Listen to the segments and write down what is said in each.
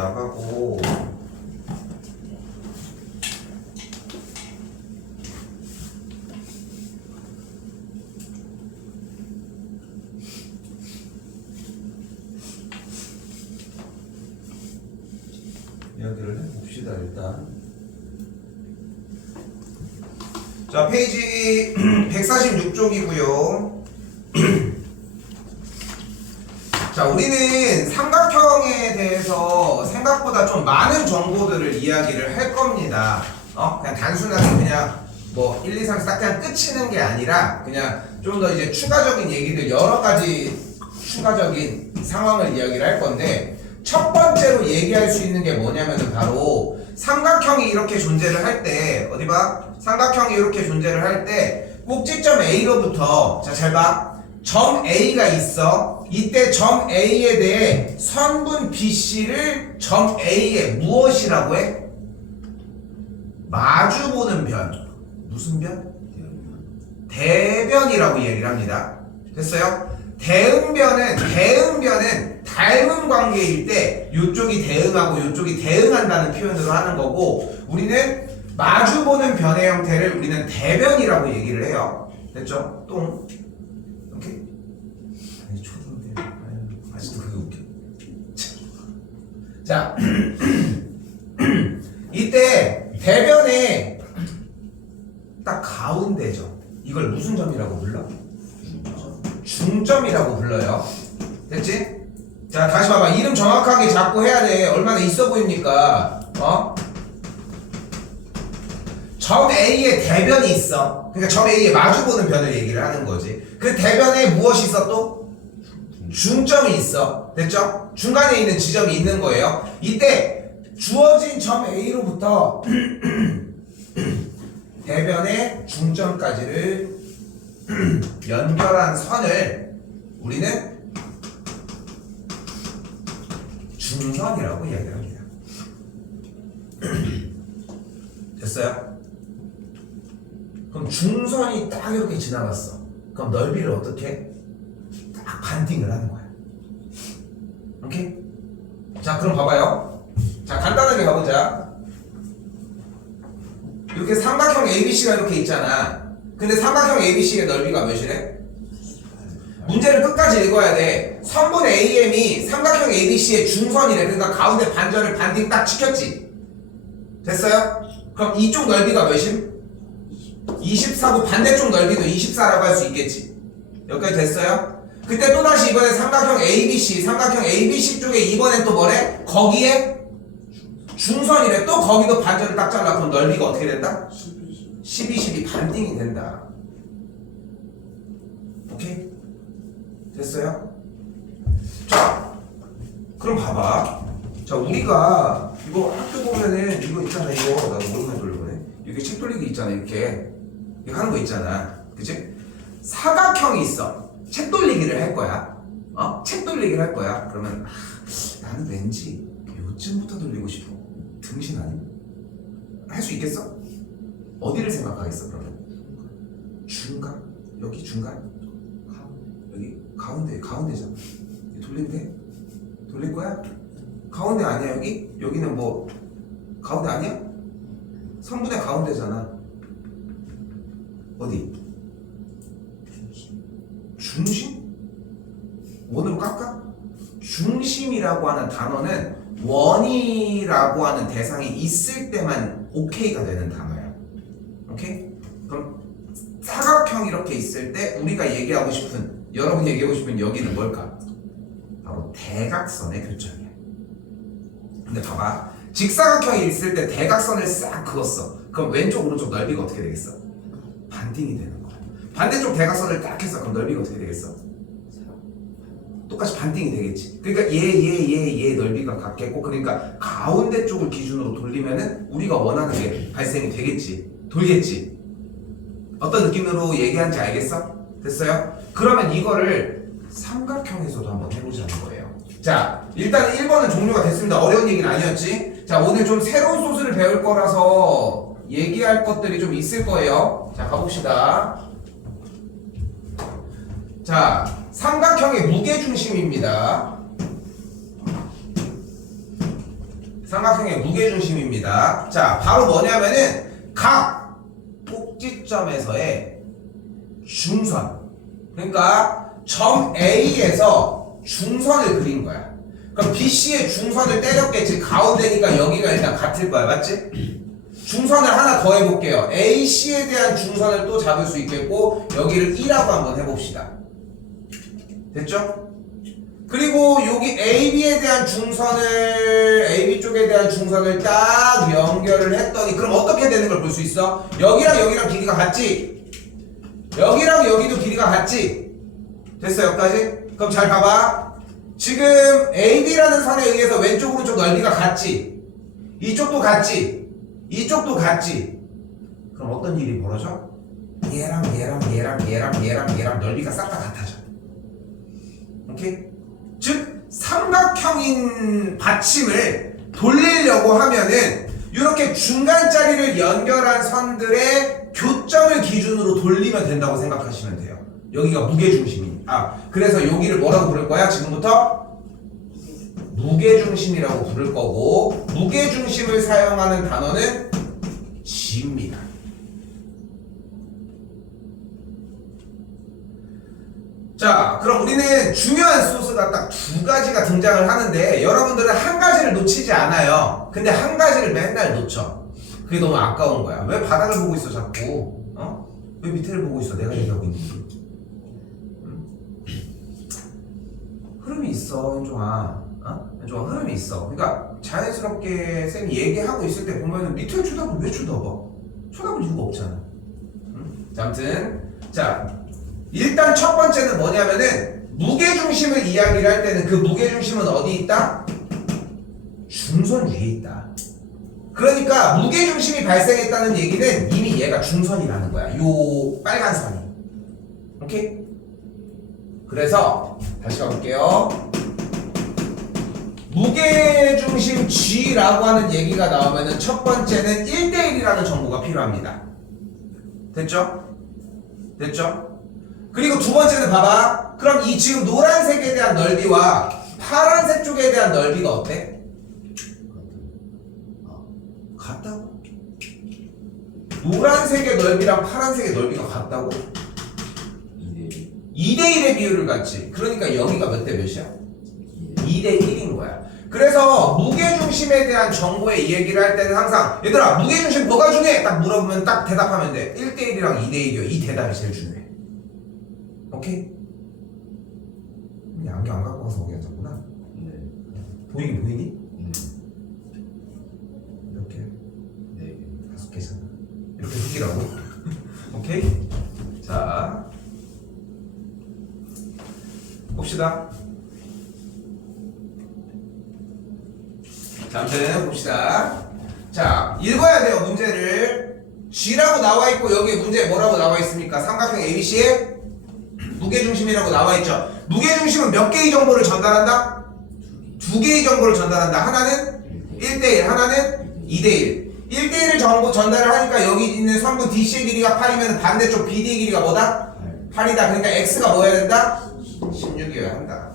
나가고 이야기를 해봅시다. 일단 자, 페이지 146쪽이고요. 자, 우리는 삼각형에 대해서 생각보다 좀 많은 정보들을 이야기를 할 겁니다. 그냥 단순하게 그냥 뭐 1, 2, 3, 4 딱 그냥 끝이는 게 아니라 그냥 좀 더 이제 추가적인 얘기들 여러 가지 추가적인 상황을 이야기를 할 건데, 첫 번째로 얘기할 수 있는 게 뭐냐면은 바로 삼각형이 이렇게 존재를 할 때, 어디 봐? 삼각형이 이렇게 존재를 할 때 꼭지점 A로부터, 자, 잘 봐. 점 A가 있어. 이때 점 A에 대해 선분 BC를 점 A에 무엇이라고 해? 마주보는 변. 무슨 변? 대변이라고 얘기를 합니다. 됐어요? 대응변은 닮은 관계일 때 이쪽이 대응하고 이쪽이 대응한다는 표현으로 하는 거고, 우리는 마주보는 변의 형태를 우리는 대변이라고 얘기를 해요. 됐죠? 똥. 오케이? 아니, 초딩들. 아직도 그게 웃겨. 자, 이때 대변의 딱 가운데죠. 이걸 무슨 점이라고 불러? 중점이라고 불러요. 됐지? 자, 다시 봐봐. 이름 정확하게 잡고 해야 돼. 얼마나 있어 보입니까? 점 A에 대변이 있어. 그러니까 점 A에 마주보는 변을 얘기를 하는 거지. 그 대변에 무엇이 있어 또? 중점이 있어. 됐죠? 중간에 있는 지점이 있는 거예요. 이때 주어진 점 A로부터 대변의 중점까지를 연결한 선을 우리는 중선이라고 이야기를 합니다. 됐어요? 그럼 중선이 딱 이렇게 지나갔어. 그럼 넓이를 어떻게? 딱 반띵을 하는 거야. 오케이? 자, 그럼 봐봐요. 자, 간단하게 가보자. 이렇게 삼각형 ABC가 이렇게 있잖아. 근데 삼각형 ABC의 넓이가 몇이래? 문제를 끝까지 읽어야 돼. 선분 AM이 삼각형 ABC의 중선이래. 그러니까 가운데 반전을 반띵 딱 지켰지. 됐어요? 그럼 이쪽 넓이가 몇임? 24고 반대쪽 넓이도 24라고 할 수 있겠지. 여기까지 됐어요? 그때 또다시 이번에 삼각형 ABC 쪽에 이번엔 또 뭐래? 거기에 중선이래. 또 거기도 반전을 딱 잘라. 그럼 넓이가 어떻게 된다? 12 반띵이 된다. 오케이? 됐어요? 자, 그럼 봐봐. 자, 우리가 이거 학교 보면은 이거 있잖아. 이거 나도 오랜만에 돌려보네. 이렇게 책 돌리기 있잖아. 이렇게 하는 거 있잖아. 그치? 사각형이 있어. 책 돌리기를 할 거야. 책 돌리기를 할 거야. 그러면 나는 왠지 요쯤부터 돌리고 싶어. 등신 아니? 할 수 있겠어? 어디를 생각하겠어 그러면? 중간? 여기 중간? 여기 가운데잖아. 돌리면 돼? 돌릴 거야? 가운데 아니야 여기? 여기는 뭐 가운데 아니야? 선분의 가운데잖아. 어디? 중심? 원으로 깎아? 중심이라고 하는 단어는 원이라고 하는 대상이 있을 때만 오케이가 되는 단어야. 오케이? 그럼 사각형 이렇게 있을 때 우리가 얘기하고 싶은, 여러분이 얘기하고 싶은 여기는 뭘까? 바로 대각선의 교점이야. 근데 봐봐. 직사각형이 있을 때 대각선을 싹 그었어. 그럼 왼쪽 오른쪽 넓이가 어떻게 되겠어? 반띵이 되는 거야. 반대쪽 대각선을 딱 했어. 그럼 넓이가 어떻게 되겠어? 똑같이 반띵이 되겠지. 그러니까 얘 넓이가 같겠고, 그러니까 가운데 쪽을 기준으로 돌리면은 우리가 원하는 게 발생이 되겠지. 돌겠지. 어떤 느낌으로 얘기하는지 알겠어? 됐어요? 그러면 이거를 삼각형에서도 한번 해보자는 거예요. 자, 일단 1번은 종료가 됐습니다. 어려운 얘기는 아니었지? 자, 오늘 좀 새로운 소스를 배울 거라서 얘기할 것들이 좀 있을 거예요. 자, 가봅시다. 자, 삼각형의 무게중심입니다. 삼각형의 무게중심입니다. 자, 바로 뭐냐면은 각 꼭지점에서의 중선. 그러니까 점 A에서 중선을 그린 거야. 그럼 BC의 중선을 때렸겠지. 가운데니까 여기가 일단 같을 거야. 맞지? 중선을 하나 더 해볼게요. AC에 대한 중선을 또 잡을 수 있겠고 여기를 E라고 한번 해봅시다. 됐죠? 그리고 여기 AB에 대한 중선을 AB 쪽에 대한 중선을 딱 연결을 했더니 그럼 어떻게 되는 걸 볼 수 있어? 여기랑 여기랑 길이가 같지? 여기랑 여기도 길이가 같지? 됐어 여기까지? 그럼 잘 봐봐. 지금 AB라는 선에 의해서 왼쪽 오른쪽 넓이가 같지? 이쪽도 같지? 이쪽도 같지? 그럼 어떤 일이 벌어져? 얘랑 넓이가 싹 다 같아져. 오케이? 즉 삼각형인 받침을 돌리려고 하면은 이렇게 중간자리를 연결한 선들의 교점을 기준으로 돌리면 된다고 생각하시면 돼요. 여기가 무게중심이. 그래서 여기를 뭐라고 부를 거야? 지금부터 무게중심이라고 부를 거고 무게중심을 사용하는 단어는 G입니다. 자, 그럼 우리는 중요한 소스가 딱 두 가지가 등장을 하는데 여러분들은 한 가지를 놓치지 않아요. 근데 한 가지를 맨날 놓쳐. 그게 너무 아까운 거야. 왜 바닥을 보고 있어 자꾸? 왜 밑에를 보고 있어? 내가 얘기하고 있는데. 흐름이 있어, 현종아. 현종아, 흐름이 있어. 그러니까 자연스럽게 쌤이 얘기하고 있을 때 보면은 밑을 쳐다보면 왜 쳐다봐? 쳐다볼 이유가 없잖아. 자, 아무튼 자. 일단 첫 번째는 뭐냐면은 무게중심을 이야기를 할 때는 그 무게중심은 어디 있다? 중선 위에 있다. 그러니까 무게중심이 발생했다는 얘기는 이미 얘가 중선이라는 거야. 요 빨간 선이. 오케이? 그래서 다시 가볼게요. 무게중심 G라고 하는 얘기가 나오면은 첫 번째는 1대1이라는 정보가 필요합니다. 됐죠? 됐죠? 그리고 두 번째는 봐봐. 그럼 이 지금 노란색에 대한 넓이와 파란색 쪽에 대한 넓이가 어때? 같다고? 노란색의 넓이랑 파란색의 넓이가 같다고? 2대1의 비율을 갖지. 그러니까 여기가 몇 대 몇이야? 2대1인 거야. 그래서 무게중심에 대한 정보의 이 얘기를 할 때는 항상 얘들아 무게중심 뭐가 중요해? 딱 물어보면 딱 대답하면 돼. 1대1이랑 2대1이요. 이 대답이 제일 중요해. 오케이? 안경 안 갖고 와서 거기 앉았구나. 네. 보이긴 보이니? 네. 몇 개? 네. 5개잖아. 이렇게 흑이라고. 오케이? 자, 봅시다. 자, 아무튼 봅시다. 자, 읽어야 돼요 문제를. G라고 나와 있고 여기에 문제에 뭐라고 나와 있습니까? 삼각형 ABC에 무게중심이라고 나와 있죠. 무게중심은 몇 개의 정보를 전달한다? 2개의 정보를 전달한다. 하나는 1대1, 하나는 2대1. 1대1을 전달을 하니까 여기 있는 선분 DC의 길이가 8이면 반대쪽 BD의 길이가 뭐다? 8이다. 그러니까 X가 뭐 해야 된다? 16이어야 한다.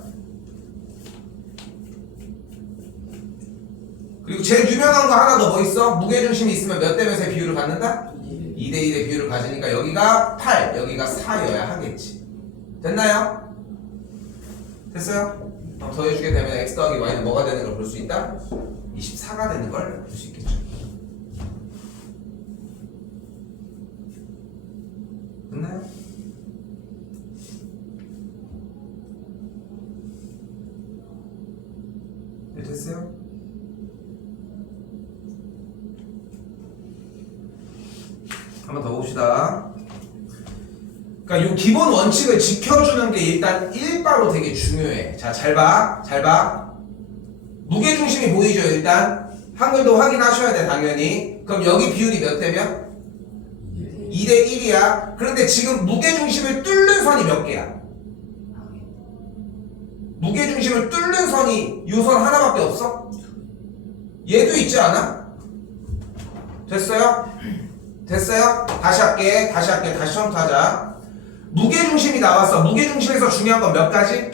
그리고 제일 유명한 거 하나 더 뭐 있어? 무게중심이 있으면 몇 대 몇의 비율을 갖는다? 2대1의 비율을 가지니까 여기가 8, 여기가 4여야 하겠지. 됐나요? 됐어요? 더해주게 되면 x 더하기 y는 뭐가 되는 걸 볼 수 있다? 24가 되는 걸 볼 수 있겠죠. 됐나요? 네, 됐어요? 한 번 더 봅시다. 그러니까 이 기본 원칙을 지켜주는 게 일단 1바로 되게 중요해. 자, 잘 봐. 잘 봐. 무게중심이 보이죠, 일단? 한글도 확인하셔야 돼, 당연히. 그럼 여기 비율이 몇 대면? 2대 1이야. 그런데 지금 무게중심을 뚫는 선이 몇 개야? 무게중심을 뚫는 선이 이 선 하나밖에 없어? 얘도 있지 않아? 됐어요? 됐어요? 다시 할게. 다시 처음부터 하자. 무게중심이 나왔어. 무게중심에서 중요한 건 몇 가지?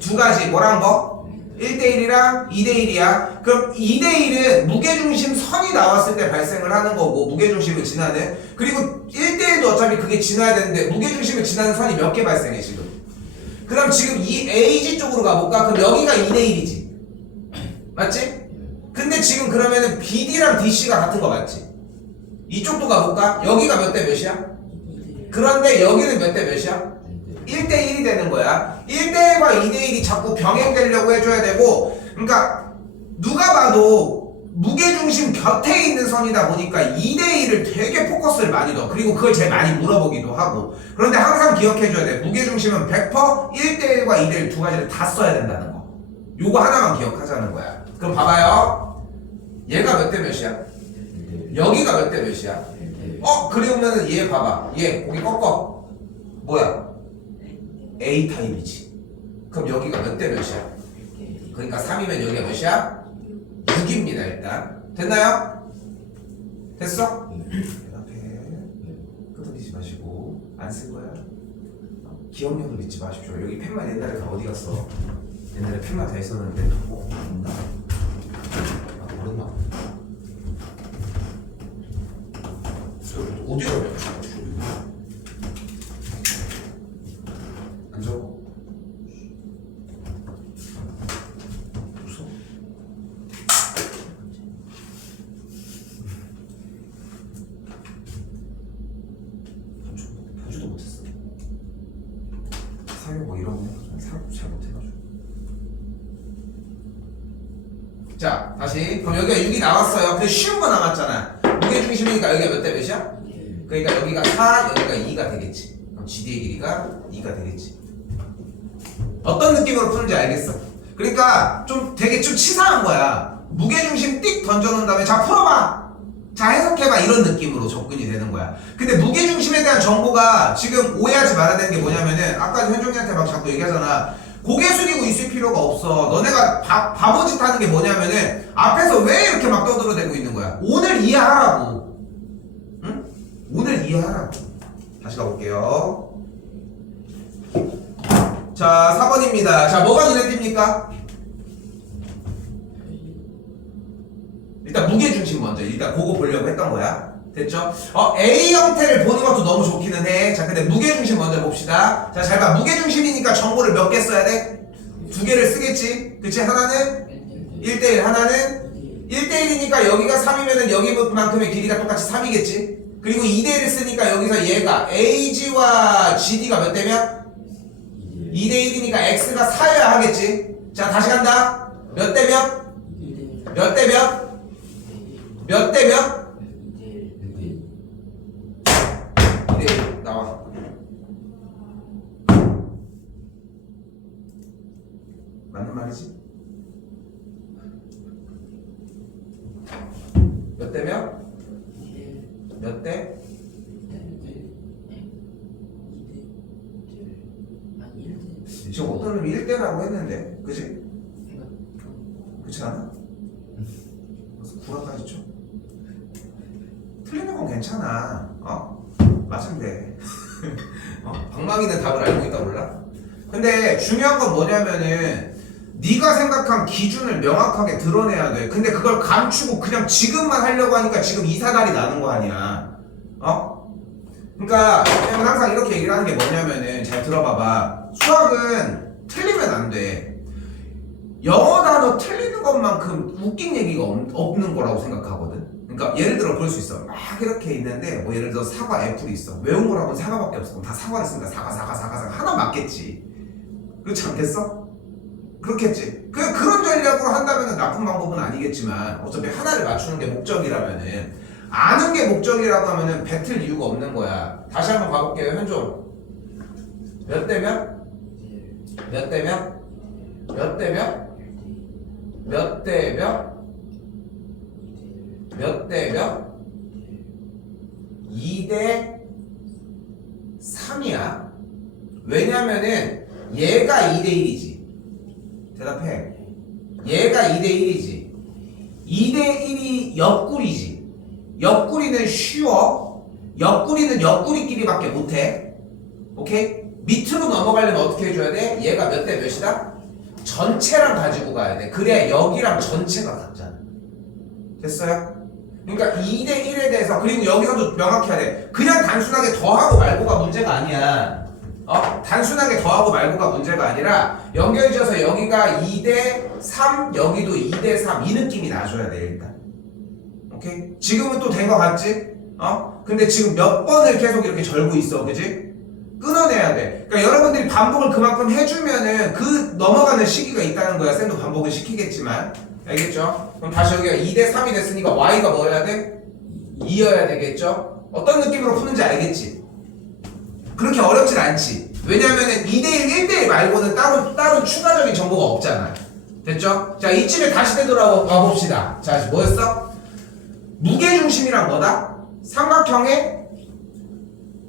2가지. 뭐란 거? 1대1이랑 2대1이야. 그럼 2대1은 무게중심 선이 나왔을 때 발생을 하는 거고, 무게중심을 지나는. 그리고 1대1도 어차피 그게 지나야 되는데 무게중심을 지나는 선이 몇 개 발생해 지금. 그럼 지금 이 AG 쪽으로 가볼까? 그럼 여기가 2대1이지. 맞지? 근데 지금 그러면은 BD랑 DC가 같은 거 맞지? 이쪽도 가볼까? 여기가 몇 대 몇이야? 그런데 여기는 몇 대 몇이야? 1대1이 되는 거야. 1대1과 2대1이 자꾸 병행되려고 해줘야 되고, 그러니까 누가 봐도 무게중심 곁에 있는 선이다 보니까 2대1을 되게 포커스를 많이 넣어. 그리고 그걸 제일 많이 물어보기도 하고. 그런데 항상 기억해줘야 돼. 무게중심은 100% 1대1과 2대1 두 가지를 다 써야 된다는 거. 요거 하나만 기억하자는 거야. 그럼 봐봐요. 얘가 몇 대 몇이야? 여기가 몇 대 몇이야? 그러면은 얘 봐봐. 얘 고개 꺾어. 뭐야? A 타입이지. 그럼 여기가 몇 대 몇이야? 그러니까 3이면 여기가 몇이야? 6입니다 일단. 됐나요? 됐어? 대답해. 끄덕이지 마시고. 안 쓸 거야? 기억력을 믿지 마십시오. 여기 펜만 옛날에 다 어디 갔어? 옛날에 펜만 다 있었는데 없나? 모르나? 어디가 안 적어? 무서워? 보지도 못했어. 사교 뭐 이런 거 사교 잘 못해가지고. 자 다시. 그럼 여기가 6이 나왔어요. 근데 쉬운 거 남았잖아. 무게중심이니까 여기가 몇 대 몇이야? 그러니까 여기가 4, 여기가 2가 되겠지. 그럼 GD의 길이가 2가 되겠지. 어떤 느낌으로 푸는지 알겠어? 그러니까 좀 되게 좀 치사한 거야. 무게중심 띡 던져놓은 다음에 자 풀어봐, 자 해석해봐, 이런 느낌으로 접근이 되는 거야. 근데 무게중심에 대한 정보가 지금 오해하지 말아야 되는 게 뭐냐면은 아까 현종이한테 막 자꾸 얘기하잖아. 고개 숙이고 있을 필요가 없어. 너네가 바보짓 하는 게 뭐냐면은 앞에서 왜 이렇게 막 떠들어대고 있는 거야. 오늘 이해하라고. 응? 오늘 이해하라고. 다시 가볼게요. 자 4번입니다. 자 뭐가 눈에 띕니까? 일단 무게중심 먼저. 일단 그거 보려고 했던 거야. 됐죠? A 형태를 보는 것도 너무 좋기는 해. 자 근데 무게중심 먼저 봅시다. 자 잘 봐. 무게중심이니까 정보를 몇 개 써야 돼? 2개를 쓰겠지? 그치? 하나는 1대1, 하나는 1대1이니까 여기가 3이면은 여기만큼의 길이가 똑같이 3이겠지? 그리고 2대1을 쓰니까 여기서 얘가 AG와 GD가 몇 대면? 2대1이니까 X가 4여야 하겠지? 자 다시 간다. 몇 대 몇? 몇 대 몇? 몇 대 몇? 2대1 나와. 맞는 말이지? 몇 대 몇? 몇 대? 지금 어떤 놈이 1대라고 했는데 그치? 그렇지 않아? 그래서 구라까지 쳐? 틀리는 건 괜찮아. 맞으면 돼. 방망이는 답을 알고 있다 몰라? 근데 중요한 건 뭐냐면은 네가 생각한 기준을 명확하게 드러내야 돼. 근데 그걸 감추고 그냥 지금만 하려고 하니까 지금 이사달이 나는 거 아니야. 그러니까 항상 이렇게 얘기를 하는 게 뭐냐면은 잘 들어봐봐. 수학은 틀리면 안 돼. 영어 단어 틀리는 것만큼 웃긴 얘기가 없는 거라고 생각하거든. 그러니까 예를 들어 그럴 수 있어. 막 이렇게 있는데 뭐 예를 들어 사과 애플이 있어. 외운 거라고는 사과밖에 없어. 그럼 다 사과를 쓰니까 사과 하나 맞겠지. 그렇지 않겠어? 그렇겠지. 그런 전략으로 한다면 나쁜 방법은 아니겠지만 어차피 하나를 맞추는 게 목적이라면은, 아는 게 목적이라고 하면은 뱉을 이유가 없는 거야. 다시 한번 가볼게요. 현종 몇 대 몇? 몇 대 몇? 몇 대 몇? 몇 대 몇? 몇 대 몇? 2대 3이야. 왜냐면은 얘가 2대 1이지. 대답해. 얘가 2대 1이지. 2대 1이 옆구리지. 옆구리는 쉬워. 옆구리는 옆구리끼리밖에 못해. 오케이? 밑으로 넘어가려면 어떻게 해줘야 돼? 얘가 몇 대 몇이다? 전체랑 가지고 가야 돼. 그래야 여기랑 전체가 같잖아. 됐어요? 그러니까 2대 1에 대해서 그리고 여기서도 명확해야 돼. 그냥 단순하게 더하고 말고가 문제가 아니야. 단순하게 더하고 말고가 문제가 아니라 연결지어서 여기가 2대 3 여기도 2대 3 이 느낌이 나줘야 돼 일단. 오케이? 지금은 또 된 거 같지? 근데 지금 몇 번을 계속 이렇게 절고 있어, 그지? 끊어내야 돼. 그러니까 여러분들이 반복을 그만큼 해주면은 그 넘어가는 시기가 있다는 거야. 쌤도 반복을 시키겠지만. 알겠죠? 그럼 다시 여기가 2대 3이 됐으니까 y가 뭐여야 돼? 2여야 되겠죠? 어떤 느낌으로 푸는지 알겠지? 그렇게 어렵진 않지. 왜냐면은 2대1, 1대1 말고는 따로 추가적인 정보가 없잖아. 됐죠? 자, 이쯤에 다시 되돌아와 봅시다. 자, 뭐였어? 무게중심이란 뭐다? 삼각형의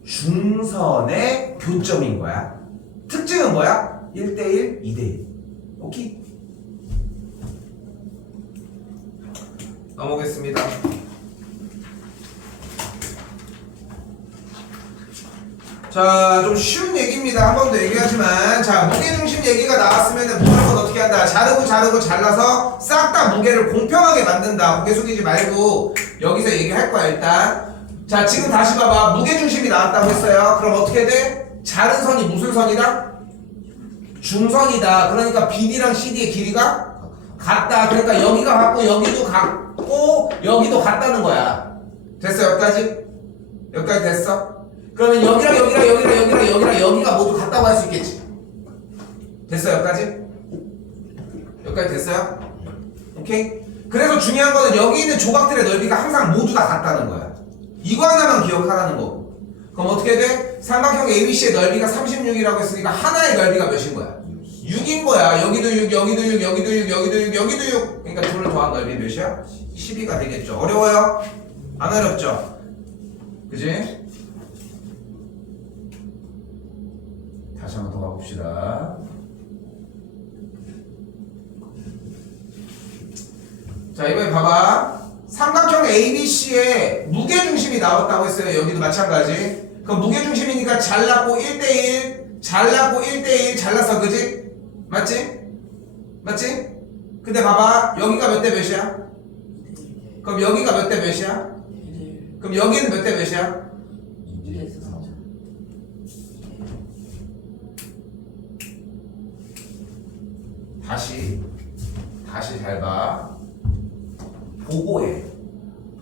중선의 교점인 거야. 특징은 뭐야? 1대1, 2대1. 오케이? 넘어가겠습니다. 자, 좀 쉬운 얘기입니다. 한 번 더 얘기하지만, 자, 무게중심 얘기가 나왔으면 무조건 어떻게 한다? 자르고 잘라서 싹 다 무게를 공평하게 만든다. 고개 숙이지 말고 여기서 얘기할 거야 일단. 자, 지금 다시 봐봐. 무게중심이 나왔다고 했어요. 그럼 어떻게 돼? 자른 선이 무슨 선이다? 중선이다. 그러니까 BD랑 CD의 길이가 같다. 그러니까 여기가 같고 여기도 같고 여기도 같다는 거야. 됐어? 여기까지? 여기까지 됐어? 그러면 여기랑 여기가 모두 같다고 할 수 있겠지. 됐어? 여기까지? 여기까지 됐어요? 오케이? 그래서 중요한 거는 여기 있는 조각들의 넓이가 항상 모두 다 같다는 거야. 이거 하나만 기억하라는 거고. 그럼 어떻게 돼? 삼각형 ABC의 넓이가 36이라고 했으니까 하나의 넓이가 몇인 거야? 6인 거야. 여기도 6, 여기도 6, 여기도 6, 여기도 6, 여기도 6. 그러니까 둘을 더한 넓이 몇이야? 12가 되겠죠. 어려워요? 안 어렵죠? 그지? 다시 한번 더 가봅시다. 자, 이번에 봐봐. 삼각형 ABC의 무게중심이 나왔다고 했어요. 여기도 마찬가지. 그럼 무게중심이니까 잘랐고 1대1, 잘랐고 1대1, 잘랐어. 그지? 맞지? 맞지? 근데 봐봐. 여기가 몇 대 몇이야? 그럼 여기가 몇 대 몇이야? 그럼 여기는 몇 대 몇이야? 다시 잘 봐. 보고해.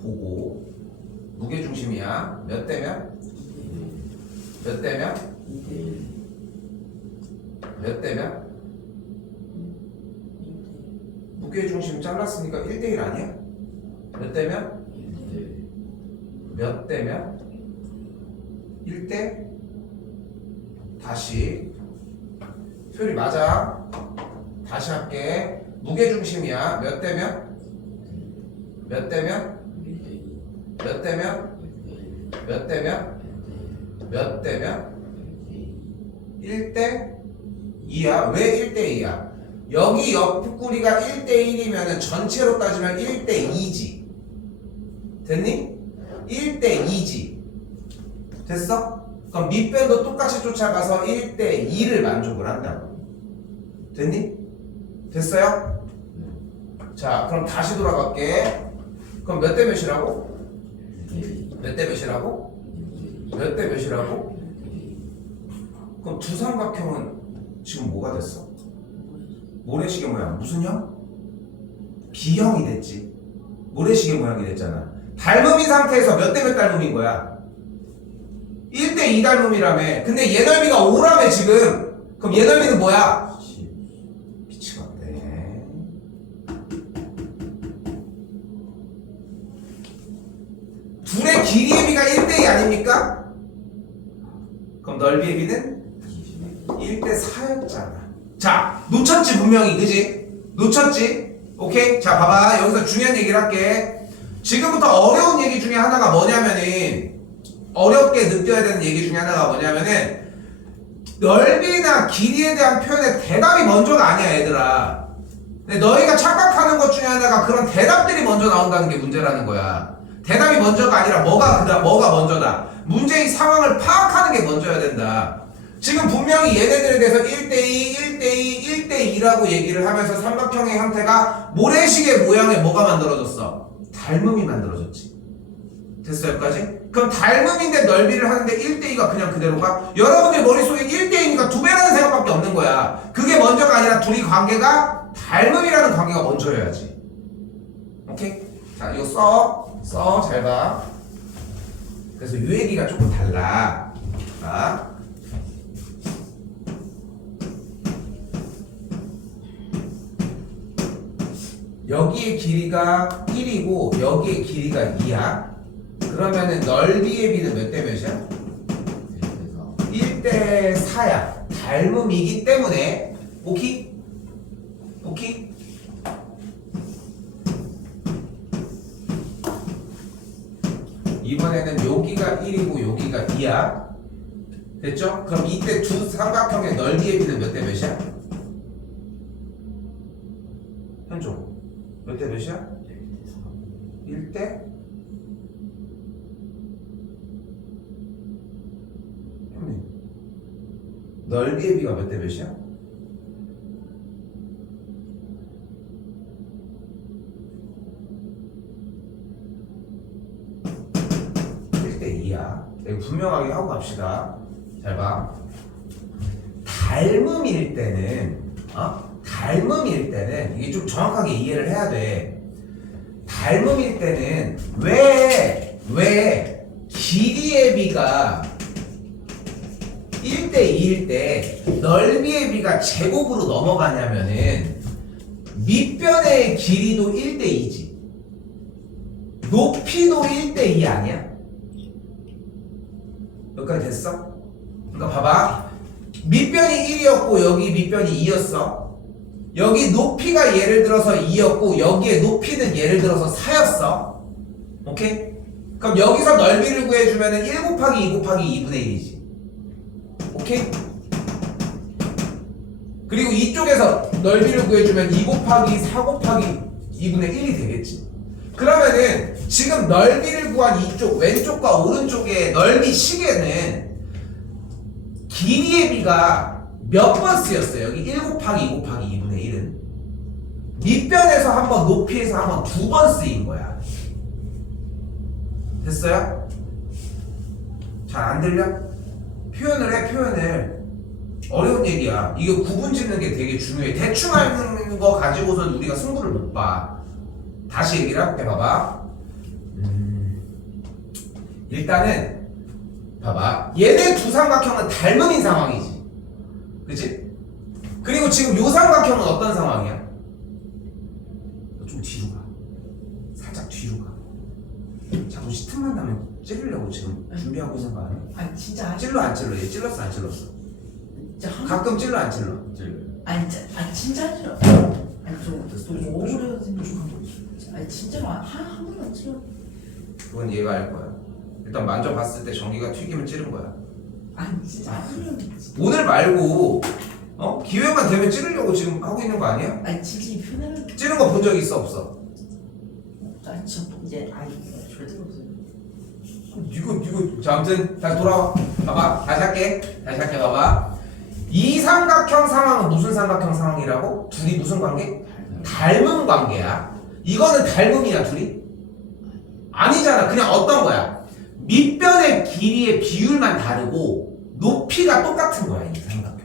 보고. 무게중심이야. 몇 대면? 몇 대면? 몇 대면? 무게중심 잘랐으니까 1대1 아니야? 몇 대면? 몇 대면? 1대? 다시. 표현이 맞아. 다시 할게. 무게중심이야. 몇 대면? 몇 대면? 몇 대면? 몇 대면? 몇 대면? 1대 2야. 왜 1대 2야? 여기 옆구리가 1대 1이면 전체로 따지면 1대 2지. 됐니? 1대 2지. 됐어? 그럼 밑변도 똑같이 쫓아가서 1대 2를 만족을 한다고. 됐니? 됐어요? 자, 그럼 다시 돌아갈게. 그럼 몇 대 몇이라고? 몇 대 몇이라고? 몇 대 몇이라고? 그럼 두 삼각형은 지금 뭐가 됐어? 모래시계 모양. 무슨 형? B형이 됐지. 모래시계 모양이 됐잖아. 닮음인 상태에서 몇 대 몇 닮음인 거야? 1대 2 닮음이라며. 근데 얘 넓이가 5라며 지금. 그럼 얘 넓이는 뭐야? 미치겠네. 둘의 길이의 비가 1대 2 아닙니까? 그럼 넓이의 비는 1대 4였잖아. 자, 놓쳤지 분명히. 그지? 놓쳤지? 오케이? 자, 봐봐. 여기서 중요한 얘기를 할게. 지금부터 어려운 얘기 중에 하나가 뭐냐면은, 어렵게 느껴야 되는 얘기 중에 하나가 뭐냐면은, 넓이나 길이에 대한 표현의 대답이 먼저가 아니야, 얘들아. 근데 너희가 착각하는 것 중에 하나가 그런 대답들이 먼저 나온다는 게 문제라는 거야. 대답이 먼저가 아니라 뭐가 먼저다. 문제의 상황을 파악하는 게 먼저야 된다. 지금 분명히 얘네들에 대해서 1대2, 1대2, 1대2라고 얘기를 하면서 삼각형의 형태가 모래시계 모양의 뭐가 만들어졌어? 닮음이 만들어졌지. 됐어요, 여기까지? 그럼 닮음인데 넓이를 하는데 1대2가 그냥 그대로가? 여러분들 머릿속에 1대2니까 2배라는 생각밖에 없는 거야. 그게 먼저가 아니라 둘이 관계가 닮음이라는 관계가 먼저여야지. 오케이? 자, 이거 써. 잘 봐. 그래서 이 얘기가 조금 달라. 자. 여기의 길이가 1이고 여기의 길이가 2야. 그러면은 넓이의 비는 몇 대 몇이야? 1대 4야. 닮음이기 때문에 오케이? 오케이? 이번에는 여기가 1이고 여기가 2야. 됐죠? 그럼 이때 두 삼각형의 넓이의 비는 몇 대 몇이야? 현종 몇 대 몇이야? 1대? 현민 넓이의 비가 몇 대 몇이야? 1대 2야. 이거 분명하게 하고 갑시다. 잘 봐. 닮음일 때는 닮음일 때는 이게 좀 정확하게 이해를 해야 돼. 닮음일 때는 왜 길이의 비가 1대 2일 때 넓이의 비가 제곱으로 넘어가냐면은 밑변의 길이도 1대 2지. 높이도 1대 2 아니야? 여기까지 됐어? 그러니까 봐봐. 밑변이 1이었고 여기 밑변이 2였어. 여기 높이가 예를 들어서 2였고 여기에 높이는 예를 들어서 4였어. 오케이? 그럼 여기서 넓이를 구해주면은 1 곱하기 2 곱하기 2분의 1이지. 오케이? 그리고 이쪽에서 넓이를 구해주면 2 곱하기 4 곱하기 2분의 1이 되겠지. 그러면은 지금 넓이를 구한 이쪽 왼쪽과 오른쪽의 넓이 식에는 길이의 비가 몇 번 쓰였어요? 여기 1 곱하기 2 곱하기 2분의 1은 밑변에서 한 번, 높이에서 한 번, 두 번 쓰인 거야. 됐어요? 잘 안 들려? 표현을 해, 표현을. 어려운 얘기야. 이거 구분 짓는 게 되게 중요해. 대충 하는 거 가지고선 우리가 승부를 못 봐. 다시 얘기를 할게. 봐봐. 일단은 봐봐. 얘네 두 삼각형은 닮음인 상황이지. 그치? 그리고 지금 요 삼각형은 어떤 상황이야? 좀 뒤로 가. 살짝 뒤로 가. 자꾸 시틈만 나면 찌르려고 지금 준비하고 있는 거 아니야? 아니 진짜 찔러 안 찔러? 얘 찔렀어 안 찔렀어? 진짜 가끔 찔러 안 찔러? 아니 진짜 싫어. 아니 좀 오래 아니 진짜로 한 번도 안 찔러. 그건 얘가 알 거야. 일단 만져봤을 때 전기가 튀기면 찌른 거야. 아니 진짜 안 찔러. 오늘 말고 기회만 되면 찌르려고 지금 하고 있는 거 아니야? 아니 진짜 이 표현을 찌른 거 본 적 있어 없어? 아니 진짜 이제 아니 절대 없어요. 이거 자 아무튼 다시 돌아와. 봐봐 다시 할게 봐봐. 이 삼각형 상황은 무슨 삼각형 상황이라고? 둘이 무슨 관계? 닮음 관계야. 이거는 닮음이야 둘이? 아니잖아. 그냥 어떤 거야? 밑변의 길이의 비율만 다르고 높이가 똑같은 거야 이 삼각형.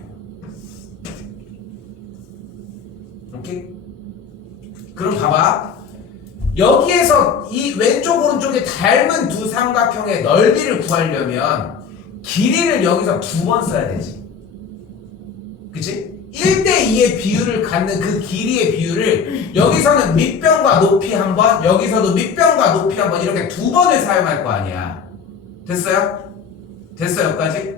오케이? 그럼 봐봐. 여기에서 이 왼쪽 오른쪽에 닮은 두 삼각형의 넓이를 구하려면 길이를 여기서 두 번 써야 되지. 그치? 1대2의 비율을 갖는 그 길이의 비율을 여기서는 밑변과 높이 한 번, 여기서도 밑변과 높이 한 번 이렇게 두 번을 사용할 거 아니야. 됐어요? 됐어요 여기까지?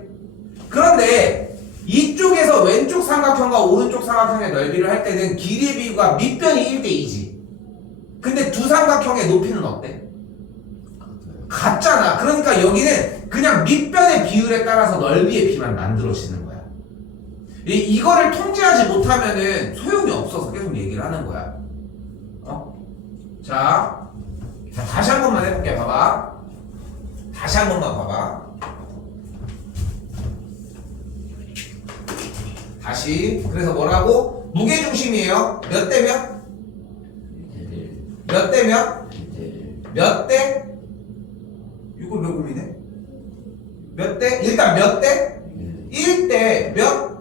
그런데 이쪽에서 왼쪽 삼각형과 오른쪽 삼각형의 넓이를 할 때는 길이의 비율과 밑변이 1대2지. 근데 두 삼각형의 높이는 어때? 같잖아. 그러니까 여기는 그냥 밑변의 비율에 따라서 넓이의 비만 만들어지는 거야. 이거를 통제하지 못하면은 소용이 없어서 계속 얘기를 하는 거야. 자, 다시 한 번만 해볼게. 봐봐. 다시 한 번만 봐봐. 다시 그래서 뭐라고? 무게중심이에요. 몇 대 몇? 몇 대 몇? 몇 대? 이거 몇 곰이네? 몇 대? 일단 몇 대? 1대 몇?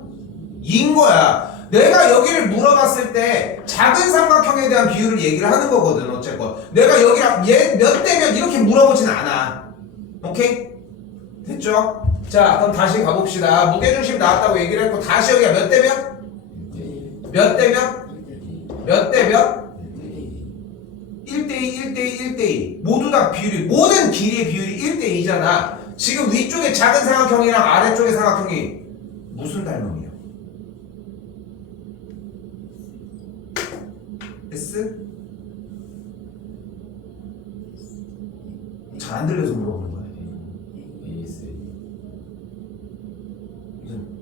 2인 거야. 내가 여기를 물어봤을 때 작은 삼각형에 대한 비율을 얘기를 하는 거거든. 어쨌건 내가 여기랑 얘 몇 대 몇 이렇게 물어보진 않아. 오케이? 됐죠? 자 그럼 다시 가봅시다. 무게중심 나왔다고 얘기를 했고 다시 여기가 몇 대 몇? 몇 대 몇? 몇 대 몇? 1대2, 1대2, 1대2 모두 다 비율이 모든 길이의 비율이 1대2잖아. 지금 위쪽에 작은 삼각형이랑 아래쪽의 삼각형이 무슨 닮음이야? S? 잘 안 들려서 물어보는 거야.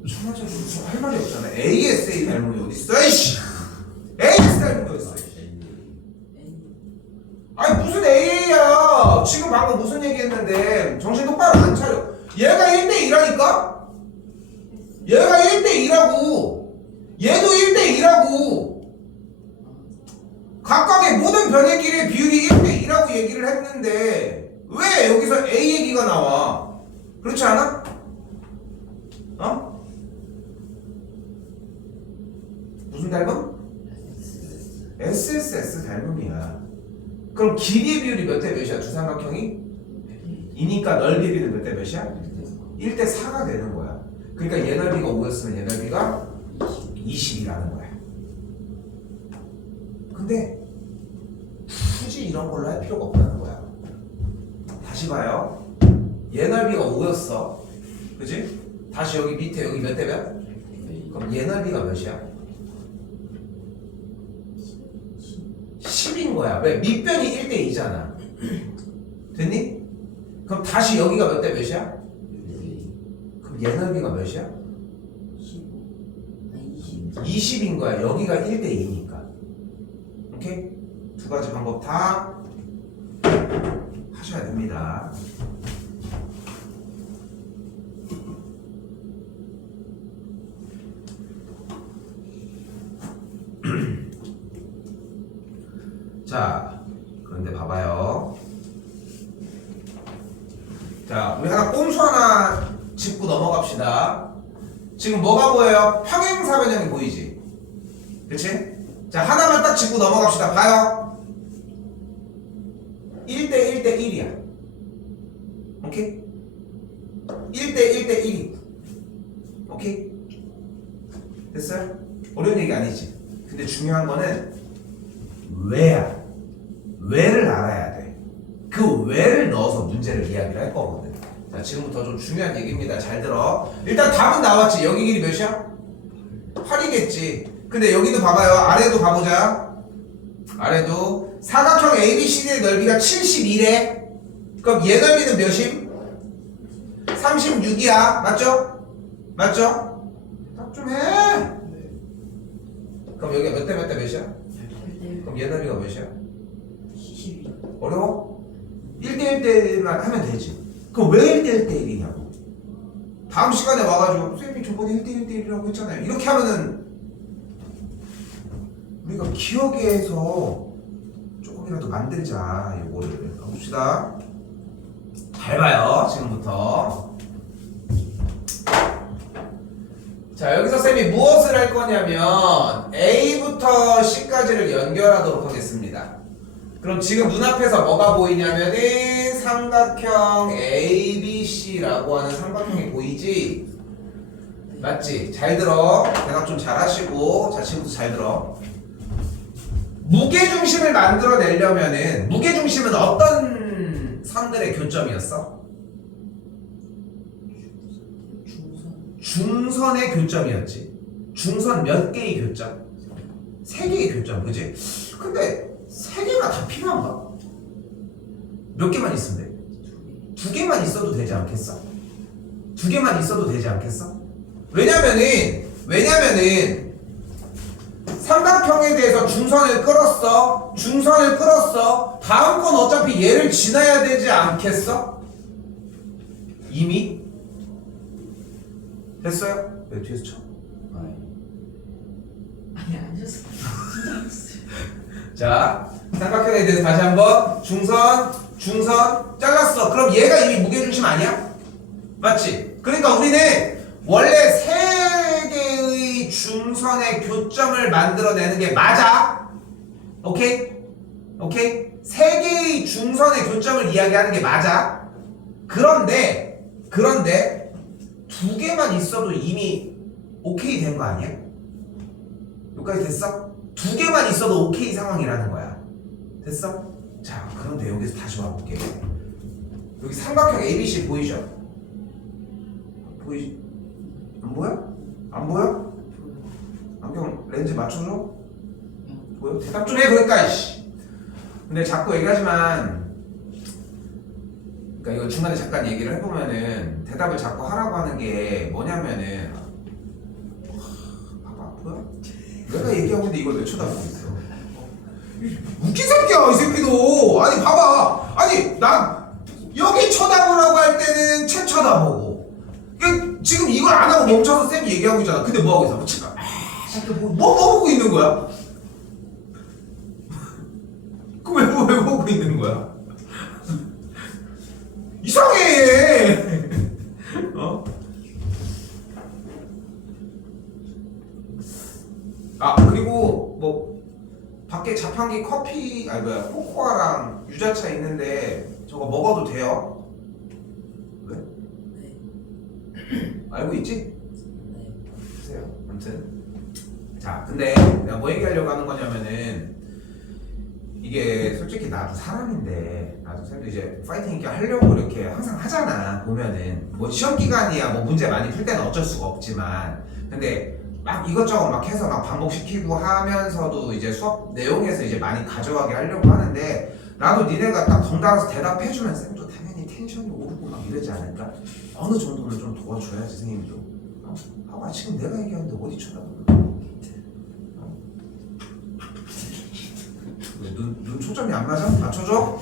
천하자로 할 말이 없잖아. ASA 닮음이 어딨어? 이씨! AS 닮음이 어딨어? 아니 무슨 AA야? 지금 방금 무슨 얘기했는데 정신 똑바로 안 차려. 얘가 1대2라니까? 얘가 1대2라고. 얘도 1대2라고. 각각의 모든 변의 길의 비율이 1대2라고 얘기를 했는데 왜 여기서 A 얘기가 나와? 그렇지 않아? 어? 무슨 닮음? SSS 닮음이야. 그럼 길이의 비율이 몇 대 몇이야? 두 삼각형이? 이니까 넓이의 비율은 몇 대 몇이야? 1대 4가 되는 거야. 그러니까 얘 넓이가 5였으면 얘 넓이가 20이라는 거야. 근데 굳이 이런 걸로 할 필요가 없다는 거야. 다시 봐요. 얘 넓이가 5였어. 그치? 다시 여기 밑에 여기 몇 대 몇? 그럼 얘 넓이가 몇이야? 10인 거야. 왜? 밑변이 1대2잖아. 됐니? 그럼 다시 여기가 몇 대 몇이야? 그럼 얘 넓이가 몇이야? 20인 거야. 여기가 1대2니까. 오케이? 두 가지 방법 다 하셔야 됩니다. 자, 그런데 봐봐요. 자, 우리 하나 꼼수 하나 짚고 넘어갑시다. 지금 뭐가 보여요? 평행사변형이 보이지? 그치? 자, 하나만 딱 짚고 넘어갑시다. 봐요. 1대 1대 1이야. 오케이? 1대 1대 1이. 오케이? 됐어요? 어려운 얘기 아니지? 근데 중요한 거는 왜야? 왜를 알아야 돼. 그 왜를 넣어서 문제를 이야기를 할 거거든. 자, 지금부터 좀 중요한 얘기입니다. 잘 들어. 일단 답은 나왔지. 여기 길이 몇이야? 8이겠지. 근데 여기도 봐봐요. 아래도 가보자. 아래도 사각형 ABCD의 넓이가 71에 그럼 얘 넓이는 몇임? 36이야. 맞죠? 맞죠? 답 좀 해. 그럼 여기가 몇 대 몇 대 몇이야? 그럼 얘 넓이가 몇이야? 72. 어려워? 1대 1대만 하면 되지. 그럼 왜 1대 1대 1이냐고. 다음 시간에 와가지고 선생님이 저번에 1대 1대 1이라고 했잖아요. 이렇게 하면은 우리가 기억에서 조금이라도 만들자. 이거를 가봅시다. 잘 봐요. 지금부터. 자, 여기서 쌤이 무엇을 할 거냐면 A부터 C까지를 연결하도록 하겠습니다. 그럼 지금 눈앞에서 뭐가 보이냐면은 삼각형 ABC라고 하는 삼각형이 보이지? 맞지? 잘 들어. 대답 좀 잘 하시고. 자, 지금부터 잘 들어. 무게중심을 만들어내려면은 무게중심은 어떤 선들의 교점이었어? 중선의 교점이었지. 중선 몇 개의 교점? 3개의 교점, 그지? 근데 3개가 다 필요한가? 몇 개만 있으면 돼? 2개만 있어도 되지 않겠어? 2개만 있어도 되지 않겠어? 왜냐면은 삼각형에 대해서 중선을 끌었어. 중선을 끌었어. 다음 건 어차피 얘를 지나야 되지 않겠어? 이미? 됐어요? 왜 뒤에서 쳐? 아니 아니었어. 진짜 아니었어요. 자, 삼각형에 대해서 다시 한번 중선 잘랐어. 그럼 얘가 이미 무게중심 아니야? 맞지? 그러니까 우리는 원래 세 개의 중선의 교점을 만들어내는 게 맞아. 오케이? 오케이? 세 개의 중선의 교점을 이야기하는 게 맞아. 그런데 두 개만 있어도 이미 오케이 된 거 아니야? 여기까지 됐어? 두 개만 있어도 오케이 상황이라는 거야. 됐어? 자, 그런데 여기서 다시 와볼게. 여기 삼각형 ABC 보이죠? 보이지? 안 보여? 안 보여? 안경 렌즈 맞춰줘? 보여? 대답 좀 해 그러니까 이씨. 근데 자꾸 얘기하지만 그러니까 이거 중간에 잠깐 얘기를 해보면은 대답을 자꾸 하라고 하는 게 뭐냐면은 봐봐 보여? 내가 얘기하고 있는데 이걸 왜 쳐다보고 있어? 웃긴 새끼야 이 새끼도. 아니 봐봐. 아니 난 여기 쳐다보라고 할 때는 채 쳐다보고 지금 이걸 안 하고 멈춰서 쌤이 얘기하고 있잖아. 근데 뭐 하고 있어? 뭐 보고 있는 거야? 왜 보고 있는 거야? 이상해. 어? 아 그리고 뭐 밖에 자판기 커피 아니 뭐야 코코아랑 유자차 있는데 저거 먹어도 돼요? 왜? 네. 알고 있지? 네. 주세요. 아무튼 자 근데 내가 뭐 얘기하려고 하는 거냐면은 이게 솔직히 나도 사람인데 나도 쌤도 이제 파이팅 있게 하려고 이렇게 항상 하잖아. 보면은 뭐 시험 기간이야 뭐 문제 많이 풀 때는 어쩔 수가 없지만 근데 막 이것저것 막 해서 막 반복시키고 하면서도 이제 수업 내용에서 이제 많이 가져가게 하려고 하는데 나도 니네가 딱 덩달아서 대답해주면 쌤도 당연히 텐션이 오르고 막 이러지 않을까? 어느 정도는 좀 도와줘야지 선생님도. 봐봐 지금 내가 얘기하는데 어디 쳐다보는 거야? 눈 초점이 안 맞아? 맞춰줘?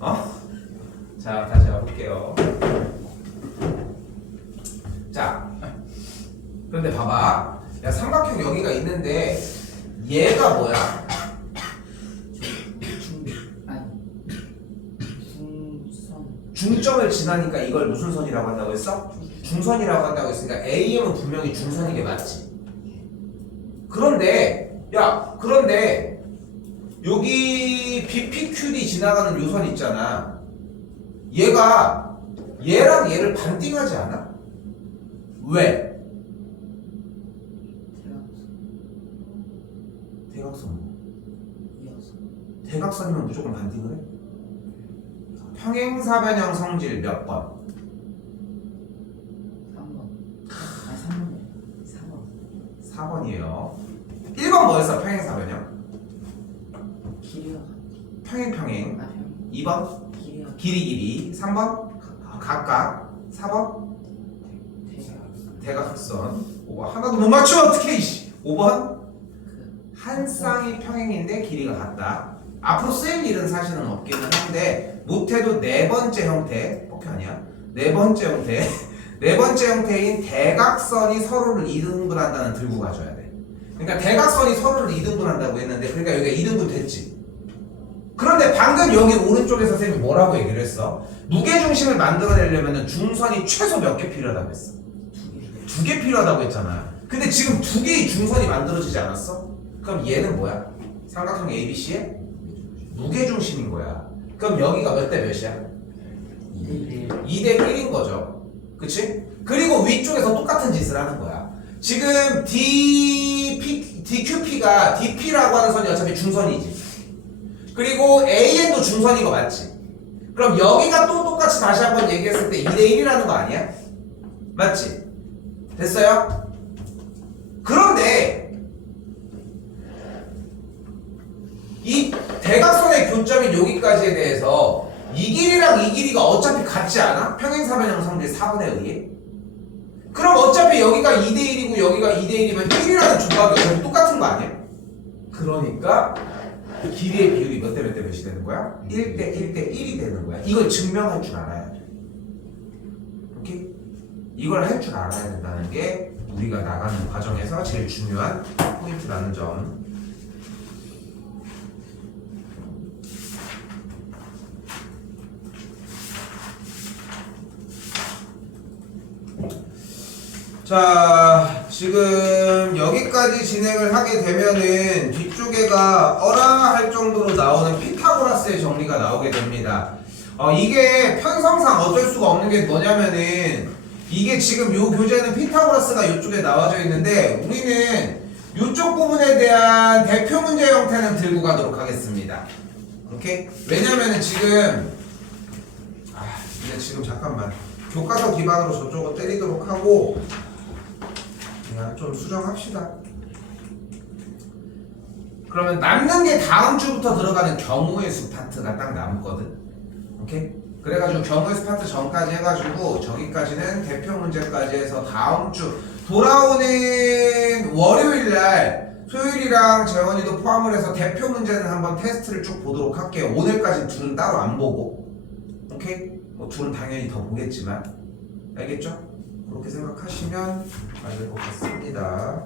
어? 자 다시 가볼게요. 자 그런데 봐봐 야 삼각형 여기가 있는데 얘가 뭐야? 중점을 지나니까 이걸 무슨 선이라고 한다고 했어? 중선이라고 한다고 했으니까 AM은 분명히 중선인 게 맞지. 그런데 여기 BPQD 지나가는 요선 있잖아. 얘가 얘랑 얘를 반띵하지 않아? 왜? 대각선. 대각선이면 무조건 반띵을 해? 평행사변형 성질 몇 번? 3번. 4번이에요. 1번 뭐였어? 평행사변형? 길이가 평행. 아, 2번? 길이가 길이. 3번? 각각. 4번? 대각선. 5번 하나도 못 맞춰 어떡해 이씨. 5번? 한 쌍이 평행인데 길이가 같다. 앞으로 쓰일 일은 사실은 없기는 한데 못해도 네 번째 형태 뽑혀 아니야? 네 번째 형태인 대각선이 서로를 2등분한다는 들고 가줘야 돼. 그러니까 대각선이 서로를 2등분한다고 했는데 그러니까 여기가 2등분 됐지. 그런데 방금 여기 오른쪽에 선생님이 뭐라고 얘기를 했어? 무게중심을 만들어내려면 중선이 최소 몇 개 필요하다고 했어? 2개 필요하다고 했잖아. 근데 지금 2개의 중선이 만들어지지 않았어? 그럼 얘는 뭐야? 삼각형 ABC의 무게중심인 거야. 그럼 여기가 몇 대 몇이야? 2대 1인 거죠. 그치? 그리고 위쪽에서 똑같은 짓을 하는 거야. 지금 DQP가 DP라고 하는 선이 어차피 중선이지. 그리고 AN도 중선인 거 맞지? 그럼 여기가 또 똑같이 다시 한번 얘기했을 때 2대 1이라는 거 아니야? 맞지? 됐어요? 그런데 이 대각선의 교점인 여기까지에 대해서 이 길이랑 이 길이가 어차피 같지 않아? 평행사변형 성질 4분에 의해? 그럼 어차피 여기가 2대1이고 여기가 2대1이면 1이라는 조각이 어차피 똑같은 거 아니야? 그러니까 길이의 비율이 몇 대 몇 대 몇이 되는 거야? 1대 1대 1이 되는 거야. 이걸 증명할 줄 알아야 돼. 오케이? 이걸 할 줄 알아야 된다는 게 우리가 나가는 과정에서 제일 중요한 포인트라는 점. 자, 지금 여기까지 진행을 하게 되면은 뒤쪽에가 어라 할 정도로 나오는 피타고라스의 정리가 나오게 됩니다. 이게 편성상 어쩔 수가 없는 게 뭐냐면은 이게 지금 요 교재는 피타고라스가 이쪽에 나와져 있는데 우리는 이쪽 부분에 대한 대표 문제 형태는 들고 가도록 하겠습니다. 오케이? 왜냐면은 지금 근데 지금 잠깐만 교과서 기반으로 저쪽을 때리도록 하고 그냥 좀 수정합시다. 그러면 남는 게 다음 주부터 들어가는 경우의 수 파트가 딱 남거든. 오케이? 그래가지고 경우의 수 파트 전까지 해가지고 저기까지는 대표 문제까지 해서 다음 주 돌아오는 월요일날 소율이랑 재원이도 포함을 해서 대표 문제는 한번 테스트를 쭉 보도록 할게요. 오늘까지는 둘은 따로 안 보고. 오케이? 뭐 둘은 당연히 더 보겠지만 알겠죠? 그렇게 생각하시면 될 것 같습니다.